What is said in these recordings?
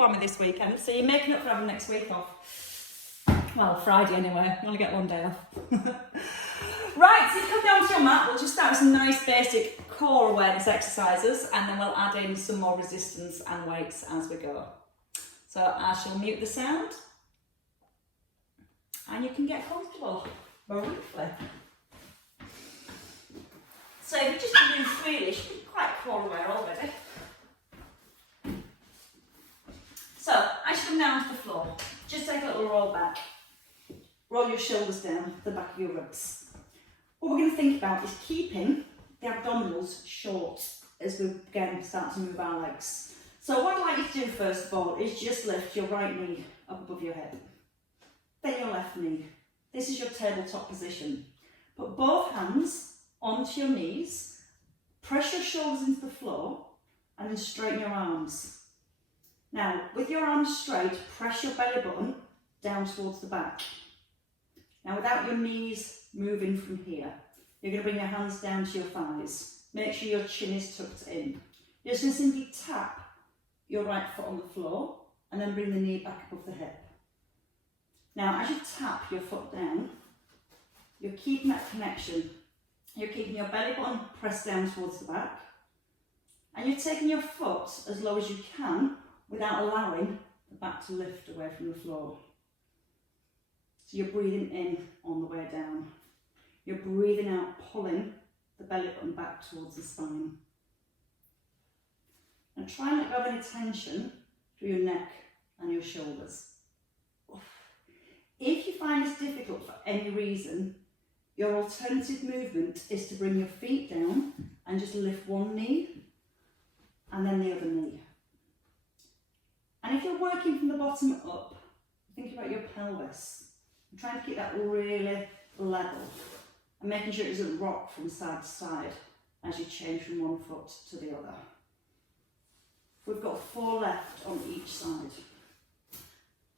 whammy this weekend, so you're making up for having next week off. Well, Friday anyway, you only get one day off. Right, so you come down to your mat, we'll just start with some nice basic core awareness exercises, and then we'll add in some more resistance and weights as we go. So I shall mute the sound, and you can get comfortable briefly. So if you're just doing freely, you should be quite core aware already. So as you come down to the floor, just take a little roll back. Roll your shoulders down the back of your ribs. What we're going to think about is keeping the abdominals short as we again start to move our legs. So what I'd like you to do first of all is just lift your right knee up above your head. Then your left knee. This is your tabletop position. Put both hands onto your knees, press your shoulders into the floor, and then straighten your arms. Now, with your arms straight, press your belly button down towards the back. Now, without your knees moving from here, you're going to bring your hands down to your thighs. Make sure your chin is tucked in. You're just going to simply tap your right foot on the floor and then bring the knee back above the hip. Now, as you tap your foot down, you're keeping that connection. You're keeping your belly button pressed down towards the back, and you're taking your foot as low as you can without allowing the back to lift away from the floor. So you're breathing in on the way down. You're breathing out, pulling the belly button back towards the spine. And try and let go of any tension through your neck and your shoulders. If you find this difficult for any reason, your alternative movement is to bring your feet down and just lift one knee and then the other knee. And if you're working from the bottom up, think about your pelvis. I'm trying to keep that really level and making sure it doesn't rock from side to side as you change from one foot to the other. We've got 4 left on each side.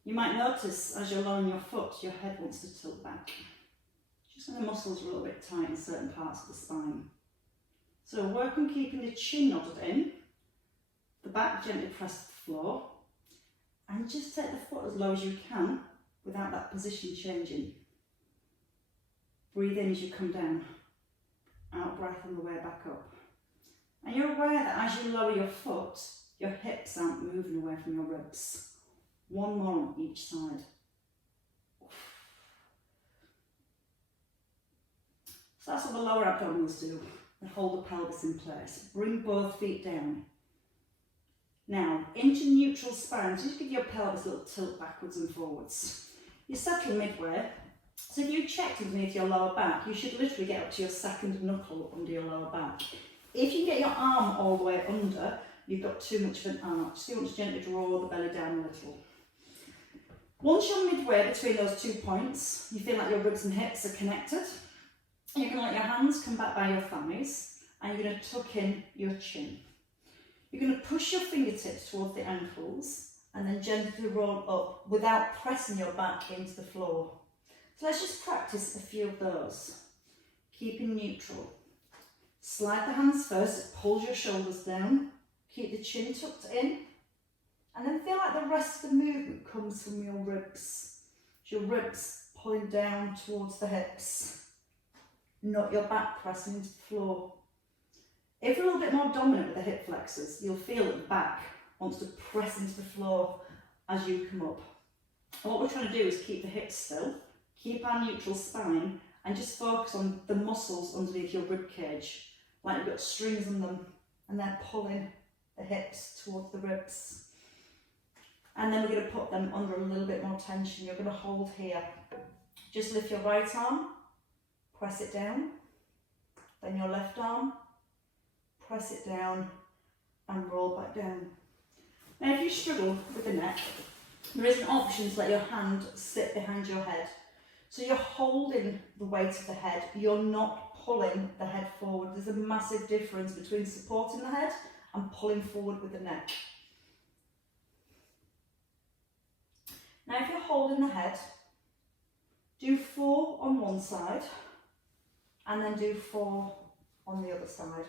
You might notice as you're lowering your foot, your head wants to tilt back. Just when the muscles are a little bit tight in certain parts of the spine. So work on keeping the chin nodded in, the back gently pressed to the floor, and just take the foot as low as you can without that position changing. Breathe in as you come down, out breath on the way back up. And you're aware that as you lower your foot, your hips aren't moving away from your ribs. 1 more on each side. So that's what the lower abdominals do. They hold the pelvis in place. Bring both feet down. Now, into neutral spine. Just give your pelvis a little tilt backwards and forwards. You settle midway. So if you checked underneath your lower back, you should literally get up to your second knuckle under your lower back. If you get your arm all the way under, you've got too much of an arch. So you want to gently draw the belly down a little. Once you're midway between those 2 points, you feel like your ribs and hips are connected. You're going to let your hands come back by your thighs, and you're going to tuck in your chin. You're going to push your fingertips towards the ankles, and then gently roll up without pressing your back into the floor. So let's just practice a few of those. Keeping neutral. Slide the hands first, it pulls your shoulders down. Keep the chin tucked in. And then feel like the rest of the movement comes from your ribs. Your ribs pulling down towards the hips. Not your back pressing into the floor. If you're a little bit more dominant with the hip flexors, you'll feel that the back wants to press into the floor as you come up. And what we're trying to do is keep the hips still, keep our neutral spine, and just focus on the muscles underneath your rib cage, like you've got strings on them, and they're pulling the hips towards the ribs. And then we're going to put them under a little bit more tension. You're going to hold here. Just lift your right arm, press it down, then your left arm, press it down and roll back down. Now if you struggle with the neck, there is an option to let your hand sit behind your head. So you're holding the weight of the head, you're not pulling the head forward. There's a massive difference between supporting the head and pulling forward with the neck. Now if you're holding the head, do 4 on one side and then do 4 on the other side.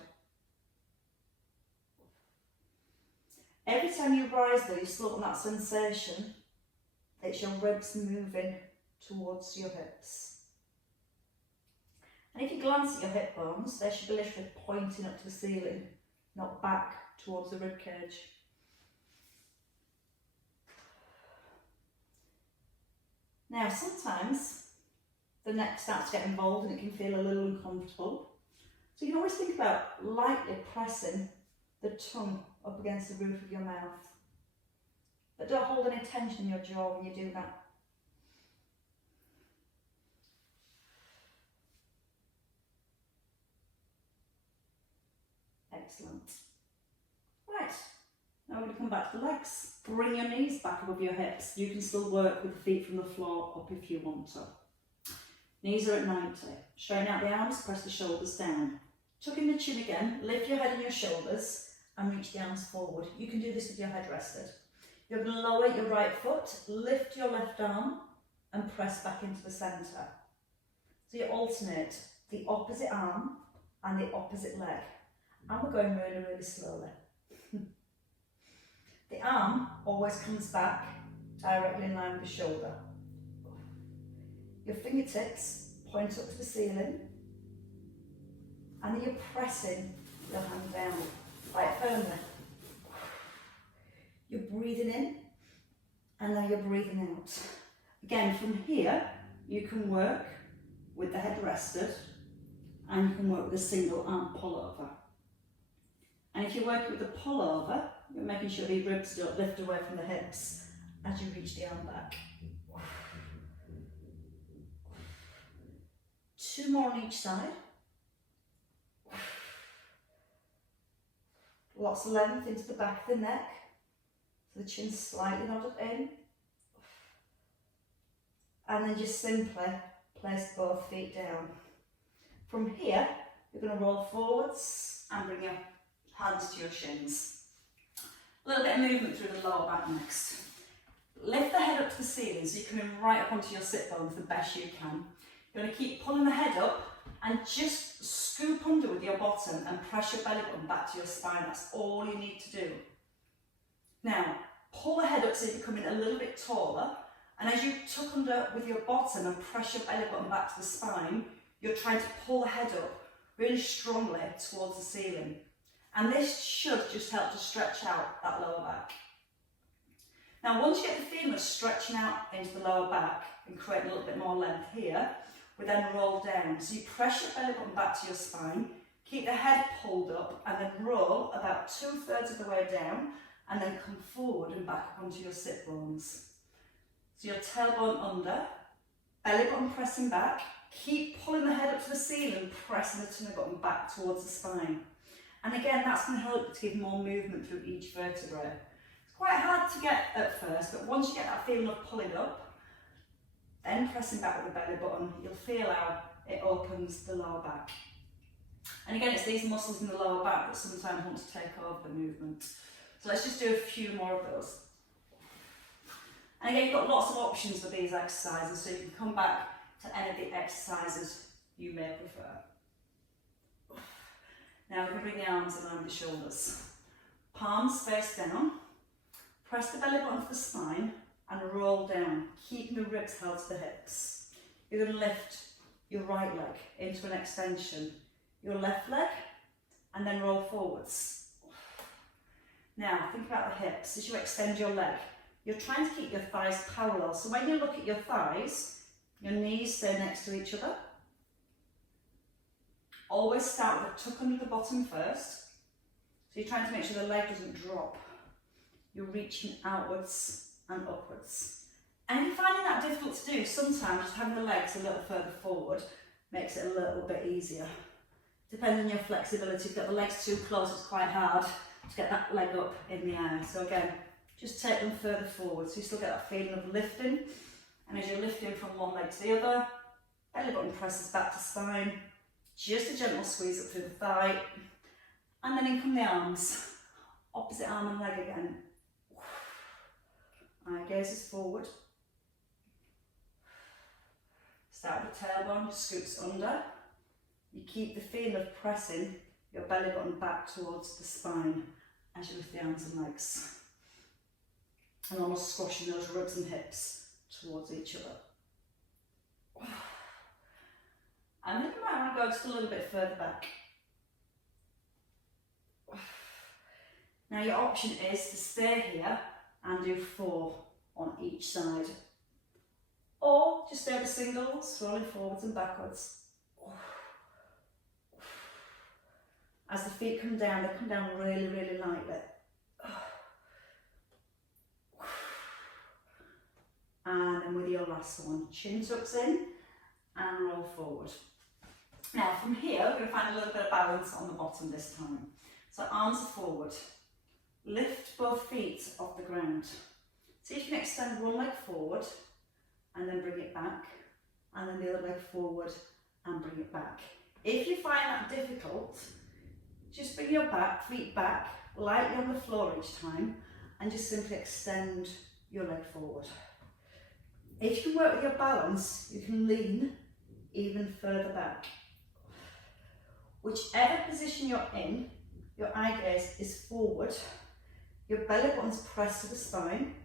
Every time you rise though, you still want that sensation. It's your ribs moving towards your hips. And if you glance at your hip bones, they should be literally pointing up to the ceiling, not back towards the rib cage. Now sometimes the neck starts to get involved and it can feel a little uncomfortable. So you can always think about lightly pressing the tongue up against the roof of your mouth. But don't hold any tension in your jaw when you do that. Excellent. Right, now we're going to come back to the legs. Bring your knees back above your hips. You can still work with the feet from the floor up if you want to. Knees are at 90. Straighten out the arms, press the shoulders down. Tuck in the chin again, lift your head and your shoulders and reach the arms forward. You can do this with your head rested. You're going to lower your right foot, lift your left arm and press back into the centre. So you alternate the opposite arm and the opposite leg. And we're going really, really slowly. The arm always comes back directly in line with the shoulder. Your fingertips point up to the ceiling and then you're pressing your hand down quite firmly. You're breathing in and now you're breathing out. Again, from here you can work with the head rested and you can work with a single arm pull over. And if you're working with the pull over, you're making sure the ribs don't lift away from the hips as you reach the arm back. 2 more on each side. Lots of length into the back of the neck, so the chin's slightly nodded in. And then just simply place both feet down. From here, you're going to roll forwards and bring your hands to your shins. A little bit of movement through the lower back next. Lift the head up to the ceiling so you come in right up onto your sit bones the best you can. You're going to keep pulling the head up and just scoop under with your bottom and press your belly button back to your spine. That's all you need to do. Now, pull the head up so you become a little bit taller, and as you tuck under with your bottom and press your belly button back to the spine, you're trying to pull the head up really strongly towards the ceiling. And this should just help to stretch out that lower back. Now, once you get the feeling of stretching out into the lower back and creating a little bit more length here, we then roll down. So you press your belly button back to your spine, keep the head pulled up, and then roll about 2/3 of the way down, and then come forward and back up onto your sit bones. So your tailbone under, belly button pressing back, keep pulling the head up to the ceiling, pressing the tummy button back towards the spine. And again, that's going to help to give more movement through each vertebrae. It's quite hard to get at first, but once you get that feeling of pulling up, then pressing back with the belly button, you'll feel how it opens the lower back. And again, it's these muscles in the lower back that sometimes want to take over the movement. So let's just do a few more of those. And again, you've got lots of options for these exercises, so you can come back to any of the exercises you may prefer. Now we're going to bring the arms in line with the shoulders. Palms face down, press the belly button to the spine and roll down, keeping the ribs held to the hips. You're going to lift your right leg into an extension, your left leg, and then roll forwards. Now think about the hips. As you extend your leg, you're trying to keep your thighs parallel. So when you look at your thighs, your knees stay next to each other. Always start with a tuck under the bottom first. So you're trying to make sure the leg doesn't drop. You're reaching outwards and upwards. And if you're finding that difficult to do, sometimes just having the legs a little further forward makes it a little bit easier. Depending on your flexibility, if you've got the legs too close, it's quite hard to get that leg up in the air. So again, just take them further forward so you still get that feeling of lifting. And as you're lifting from one leg to the other, belly button presses back to spine. Just a gentle squeeze up through the thigh, and then in come the arms, opposite arm and leg again. Eye gazes forward. Start with the tailbone, just scoots under. You keep the feeling of pressing your belly button back towards the spine, as you lift the arms and legs. And almost squashing those ribs and hips towards each other. And then you might want to go just a little bit further back. Now your option is to stay here and do 4 on each side. Or just stay the singles, rolling forwards and backwards. As the feet come down, they come down really, really lightly. And then with your last one, chin tucks in and roll forward. Now from here, we're going to find a little bit of balance on the bottom this time. So arms are forward. Lift both feet off the ground. See if you can extend one leg forward and then bring it back, and then the other leg forward and bring it back. If you find that difficult, just bring your feet back, lightly on the floor each time, and just simply extend your leg forward. If you can work with your balance, you can lean even further back. Whichever position you're in, your eye gaze is forward, your belly button's pressed to the spine,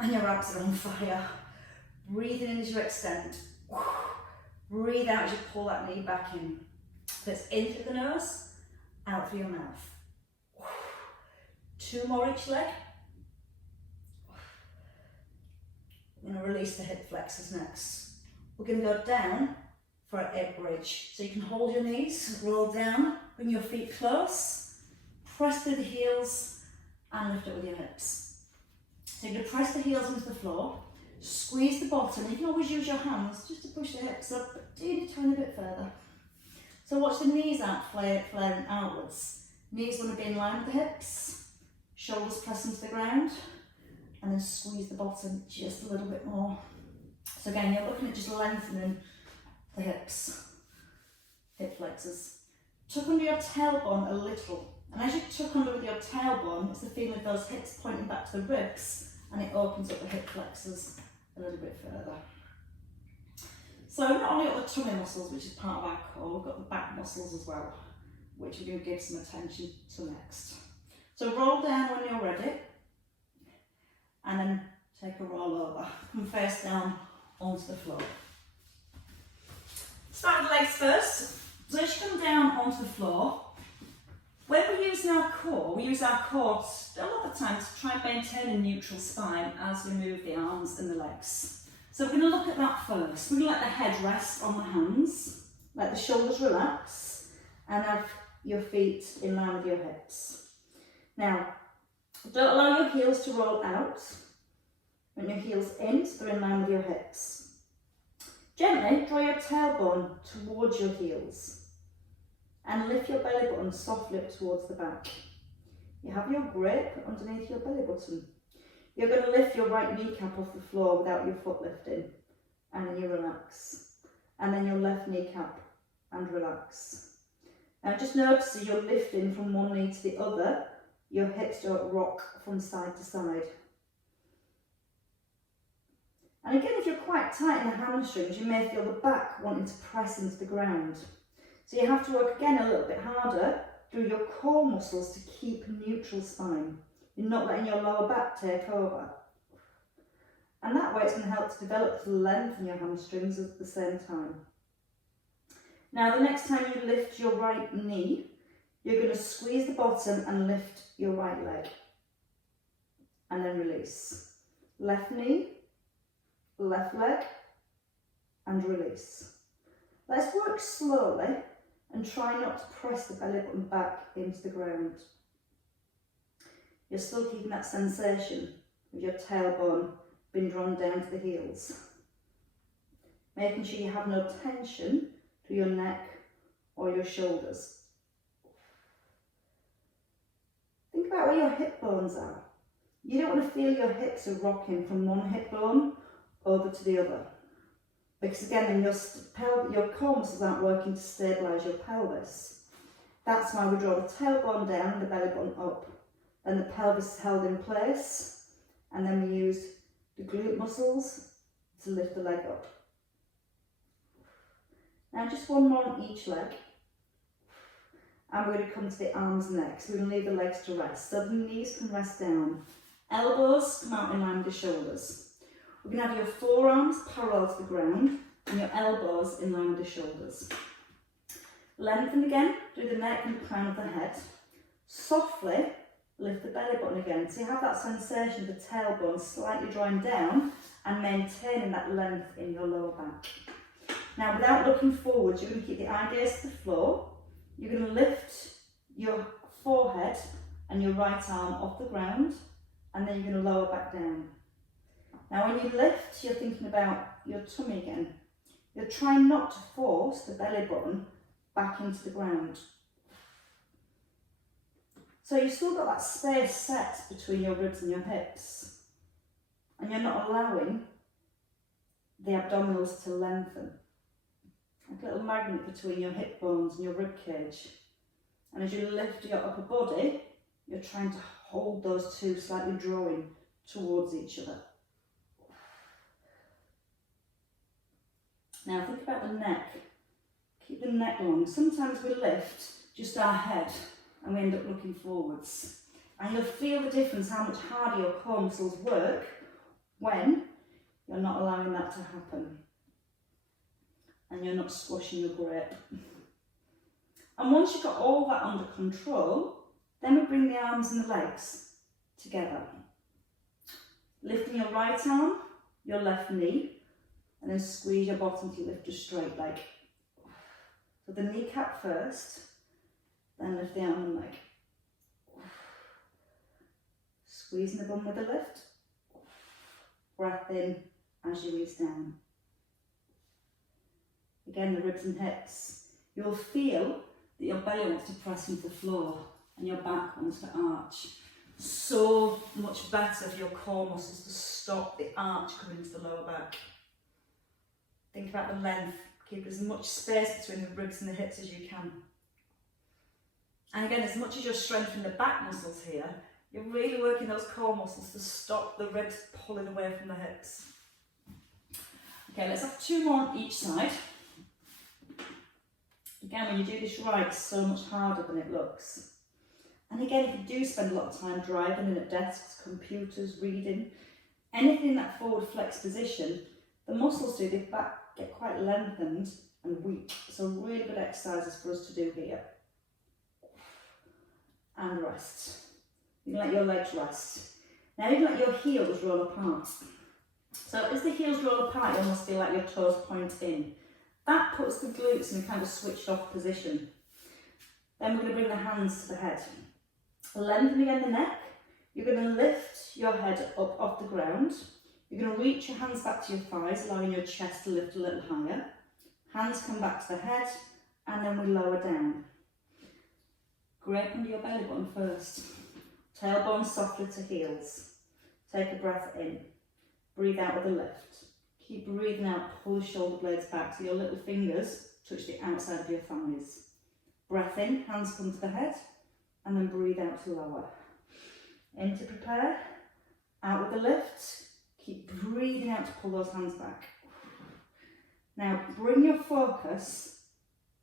and your abs are on fire. Breathing in as you extend. Breathe out as you pull that knee back in. So it's in through the nose, out through your mouth. 2 more each leg. We're going to release the hip flexors next. We're going to go down for a hip bridge. So you can hold your knees, roll down, bring your feet close, press through the heels and lift it with your hips. So you're going to press the heels into the floor, squeeze the bottom. You can always use your hands just to push the hips up, but do it a tiny bit further. So watch the knees out, flaring outwards. Knees want to be in line with the hips, shoulders press into the ground, and then squeeze the bottom just a little bit more. So again, you're looking at just lengthening the hips, hip flexors. Tuck under your tailbone a little. And as you tuck under with your tailbone, it's the feeling of those hips pointing back to the ribs, and it opens up the hip flexors a little bit further. So not only got the tummy muscles, which is part of our core, we've got the back muscles as well, which we're going to give some attention to next. So roll down when you're ready, and then take a roll over. Come face down onto the floor. Start with the legs first. So as you come down onto the floor, when we're using our core, we use our core a lot of the time to try and maintain a neutral spine as we move the arms and the legs. So we're going to look at that first. We're going to let the head rest on the hands, let the shoulders relax, and have your feet in line with your hips. Now, don't allow your heels to roll out. Bring your heels in so they're in line with your hips. Gently draw your tailbone towards your heels and lift your belly button softly up towards the back. You have your grip underneath your belly button. You're going to lift your right kneecap off the floor without your foot lifting, and then you relax. And then your left kneecap and relax. Now just notice as you're lifting from one knee to the other, your hips don't rock from side to side. And again, if you're quite tight in the hamstrings, you may feel the back wanting to press into the ground. So you have to work again a little bit harder through your core muscles to keep a neutral spine. You're not letting your lower back take over. And that way it's going to help to develop the length in your hamstrings at the same time. Now the next time you lift your right knee, you're going to squeeze the bottom and lift your right leg. And then release. Left knee, left leg, and release. Let's work slowly and try not to press the belly button back into the ground. You're still keeping that sensation of your tailbone being drawn down to the heels. Making sure you have no tension to your neck or your shoulders. Think about where your hip bones are. You don't want to feel your hips are rocking from one hip bone over to the other. Because again, your core muscles aren't working to stabilise your pelvis. That's why we draw the tailbone down and the belly button up. Then the pelvis is held in place, and then we use the glute muscles to lift the leg up. Now just one more on each leg. and we're going to come to the arms next. We're going to leave the legs to rest. So the knees can rest down. Elbows come out in line with the shoulders. We're going to have your forearms parallel to the ground and your elbows in line with the shoulders. Lengthen again through the neck and the crown of the head. Softly lift the belly button again. So you have that sensation of the tailbone slightly drawing down and maintaining that length in your lower back. Now, without looking forwards, you're going to keep the eye gaze to the floor. You're going to lift your forehead and your right arm off the ground, and then you're going to lower back down. Now, when you lift, you're thinking about your tummy again. You're trying not to force the belly button back into the ground. So you've still got that space set between your ribs and your hips, and you're not allowing the abdominals to lengthen. Like a little magnet between your hip bones and your rib cage. And as you lift your upper body, you're trying to hold those two slightly drawing towards each other. Now think about the neck. Keep the neck long. Sometimes we lift just our head and we end up looking forwards. And you'll feel the difference, how much harder your core muscles work when you're not allowing that to happen. And you're not squashing your grip. And once you've got all that under control, then we bring the arms and the legs together. Lifting your right arm, your left knee, and then squeeze your bottom to lift a straight leg. So the kneecap first, then lift the arm and leg. Squeezing the bum with a lift. Breath in as you ease down. Again, the ribs and hips. You'll feel that your belly wants to press into the floor and your back wants to arch. So much better for your core muscles to stop the arch coming into the lower back. Think about the length. Keep as much space between the ribs and the hips as you can. And again, as much as you're strengthening the back muscles here, you're really working those core muscles to stop the ribs pulling away from the hips. Okay, let's have two more on each side. Again, when you do this right, it's so much harder than it looks. And again, if you do spend a lot of time driving in at desks, computers, reading, anything in that forward flex position, the muscles do, the back get quite lengthened and weak. So really good exercises for us to do here. And rest. You can let your legs rest. Now you can let your heels roll apart. So as the heels roll apart, you almost feel like your toes point in. That puts the glutes in a kind of switched off position. Then we're going to bring the hands to the head. Lengthen again the neck. You're going to lift your head up off the ground. You're going to reach your hands back to your thighs, allowing your chest to lift a little higher. Hands come back to the head, and then we lower down. Grip under your belly button first. Tailbone softly to heels. Take a breath in. Breathe out with a lift. Keep breathing out, pull the shoulder blades back so your little fingers touch the outside of your thighs. Breath in, hands come to the head, and then breathe out to lower. In to prepare, out with a lift. Keep breathing out to pull those hands back. Now bring your focus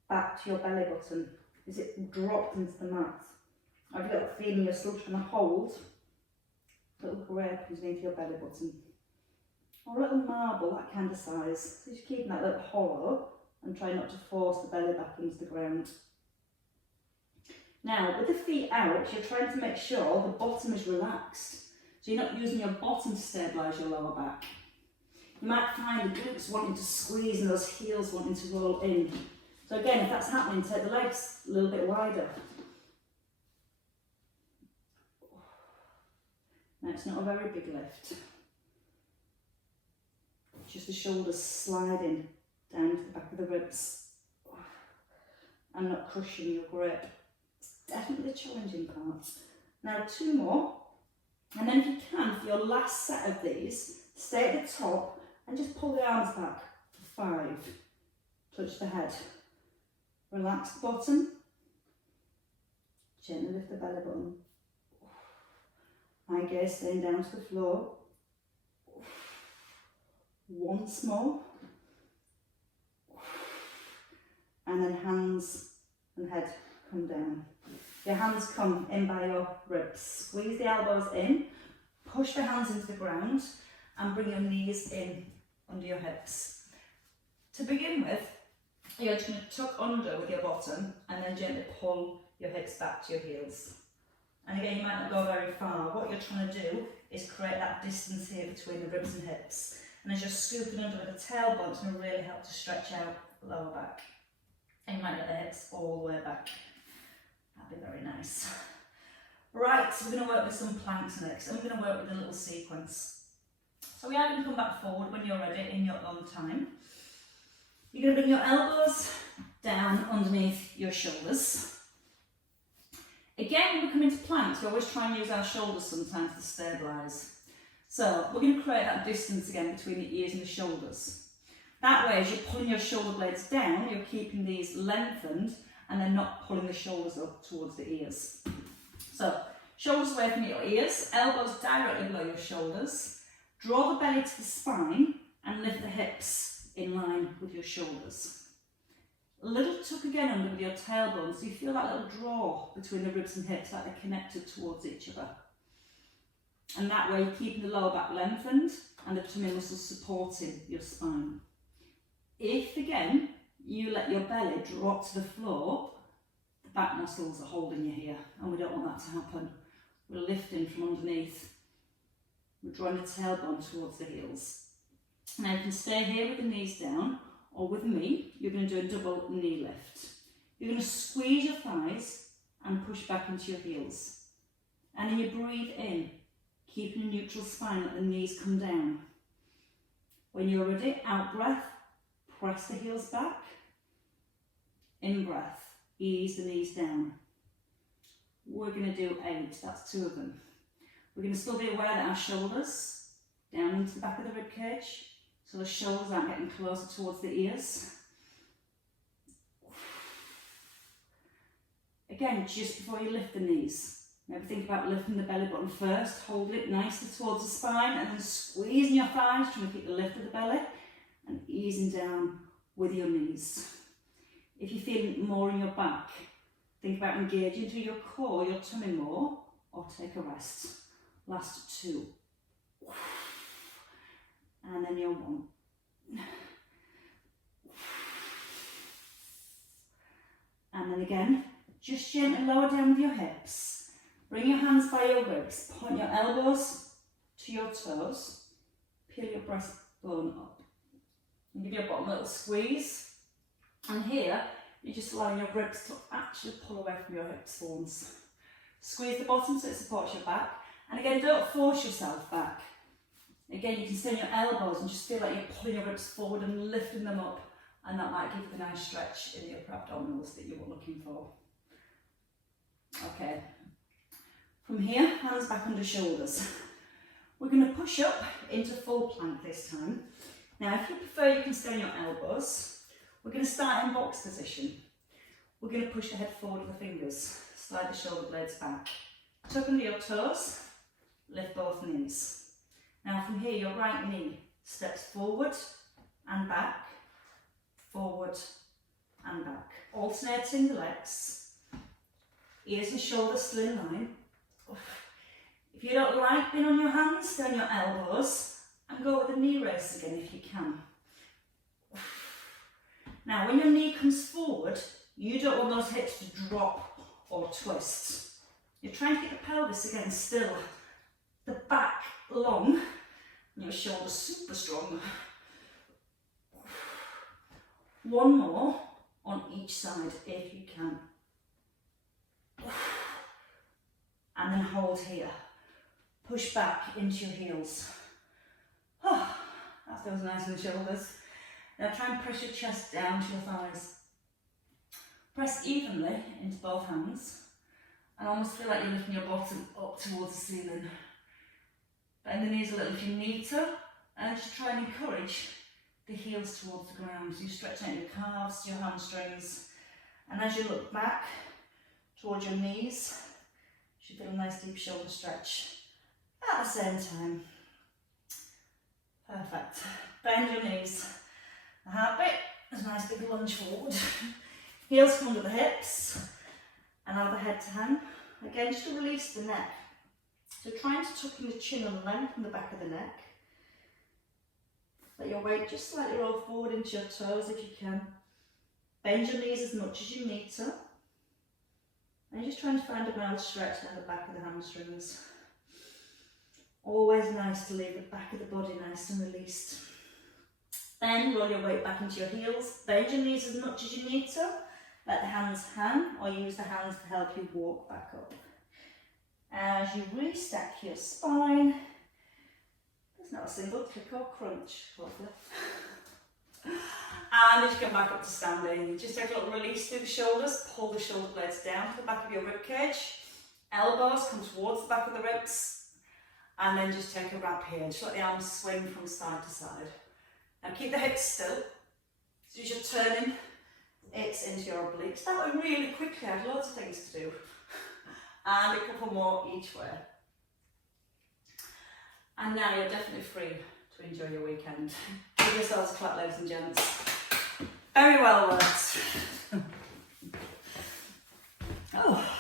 back to your belly button. Is it dropped into the mat? Or have you got that feeling you're still trying to hold? A little grip underneath your belly button. Or a little marble, that kind of size. So just keeping that little hollow and try not to force the belly back into the ground. Now, with the feet out, you're trying to make sure the bottom is relaxed. So you're not using your bottom to stabilise your lower back. You might find the glutes wanting to squeeze and those heels wanting to roll in. So again, if that's happening, take the legs a little bit wider. Now, it's not a very big lift. Just the shoulders sliding down to the back of the ribs and not crushing your grip. It's definitely the challenging part. Now two more, and then if you can, for your last set of these, stay at the top and just pull the arms back for 5. Touch the head. Relax the bottom. Gently lift the belly button. Eye gaze staying down to the floor. Once more. And then hands and head come down. Your hands come in by your ribs. Squeeze the elbows in, push the hands into the ground and bring your knees in under your hips. To begin with, you're just going to tuck under with your bottom and then gently pull your hips back to your heels. And again, you might not go very far. What you're trying to do is create that distance here between the ribs and hips. And as you're scooping under with the tailbone, it's going to really help to stretch out the lower back. And you might get the hips all the way back. That'd be very nice. Right, so we're going to work with some planks next, and we're going to work with a little sequence. So we are going to come back forward when you're ready in your own time. You're going to bring your elbows down underneath your shoulders. Again, when we come into planks, we always try and use our shoulders sometimes to stabilise. So we're going to create that distance again between the ears and the shoulders. That way, as you're pulling your shoulder blades down, you're keeping these lengthened and then not pulling the shoulders up towards the ears. So, shoulders away from your ears, elbows directly below your shoulders. Draw the belly to the spine and lift the hips in line with your shoulders. A little tuck again under with your tailbone, so you feel that little draw between the ribs and hips, like they're connected towards each other. And that way you're keeping the lower back lengthened and the tummy muscles supporting your spine. If again you let your belly drop to the floor, the back muscles are holding you here, and we don't want that to happen. We're lifting from underneath. We're drawing the tailbone towards the heels. Now you can stay here with the knees down, or with me, you're going to do a double knee lift. You're going to squeeze your thighs and push back into your heels. And then you breathe in, keeping a neutral spine, let the knees come down. When you're ready, out breath, press the heels back. In breath, ease the knees down. We're going to do 8, that's 2 of them. We're going to still be aware that our shoulders down into the back of the rib cage, so the shoulders aren't getting closer towards the ears. Again, just before you lift the knees, maybe think about lifting the belly button first, hold it nicely towards the spine and then squeezing your thighs, trying to keep the lift of the belly and easing down with your knees. If you're feeling more in your back, think about engaging through your core, your tummy more, or take a rest. Last 2. And then your 1. And then again, just gently lower down with your hips. Bring your hands by your ribs, point your elbows to your toes, peel your breastbone up. And give your bottom a little squeeze. And here, you're just allowing your ribs to actually pull away from your hips forms. Squeeze the bottom so it supports your back. And again, don't force yourself back. Again, you can stay on your elbows and just feel like you're pulling your ribs forward and lifting them up. And that might give you the nice stretch in the upper abdominals that you were looking for. Okay. From here, hands back under shoulders. We're going to push up into full plank this time. Now, if you prefer, you can stay on your elbows. We're going to start in box position. We're going to push the head forward with the fingers. Slide the shoulder blades back. Tuck under your toes. Lift both knees. Now from here, your right knee steps forward and back. Forward and back. Alternating the legs. Ears and shoulders still in line. If you don't like being on your hands, stay on your elbows. And go with the knee raise again if you can. Now, when your knee comes forward, you don't want those hips to drop or twist. You're trying to keep the pelvis again still. The back long, and your shoulders super strong. 1 more on each side if you can. And then hold here. Push back into your heels. Oh, that feels nice in the shoulders. Now try and press your chest down to your thighs. Press evenly into both hands and almost feel like you're lifting your bottom up towards the ceiling. Bend the knees a little if you need to, and just try and encourage the heels towards the ground. So you stretch out your calves, your hamstrings, and as you look back towards your knees, you should feel a nice deep shoulder stretch at the same time. Perfect. Bend your knees. The heartbeat is a nice big lunge forward. Heels come under the hips. and now the head to hand. Again, just to release the neck. So trying to tuck in the chin and lengthen the back of the neck. Let your weight just slightly roll forward into your toes if you can. Bend your knees as much as you need to. And you're just trying to find a mild stretch down the back of the hamstrings. Always nice to leave the back of the body nice and released. Then roll your weight back into your heels. Bend your knees as much as you need to. Let the hands hang, or use the hands to help you walk back up. As you restack your spine, there's not a single click or crunch. And as you come back up to standing, just take a little release through the shoulders, pull the shoulder blades down to the back of your rib cage. Elbows come towards the back of the ribs, and then just take a wrap here. Just let the arms swing from side to side. Now keep the hips still. So as you're turning it into your obliques. That went really quickly, I had loads of things to do. And a couple more each way. And now you're definitely free to enjoy your weekend. Give yourselves a clap, ladies and gents. Very well worked. Oh.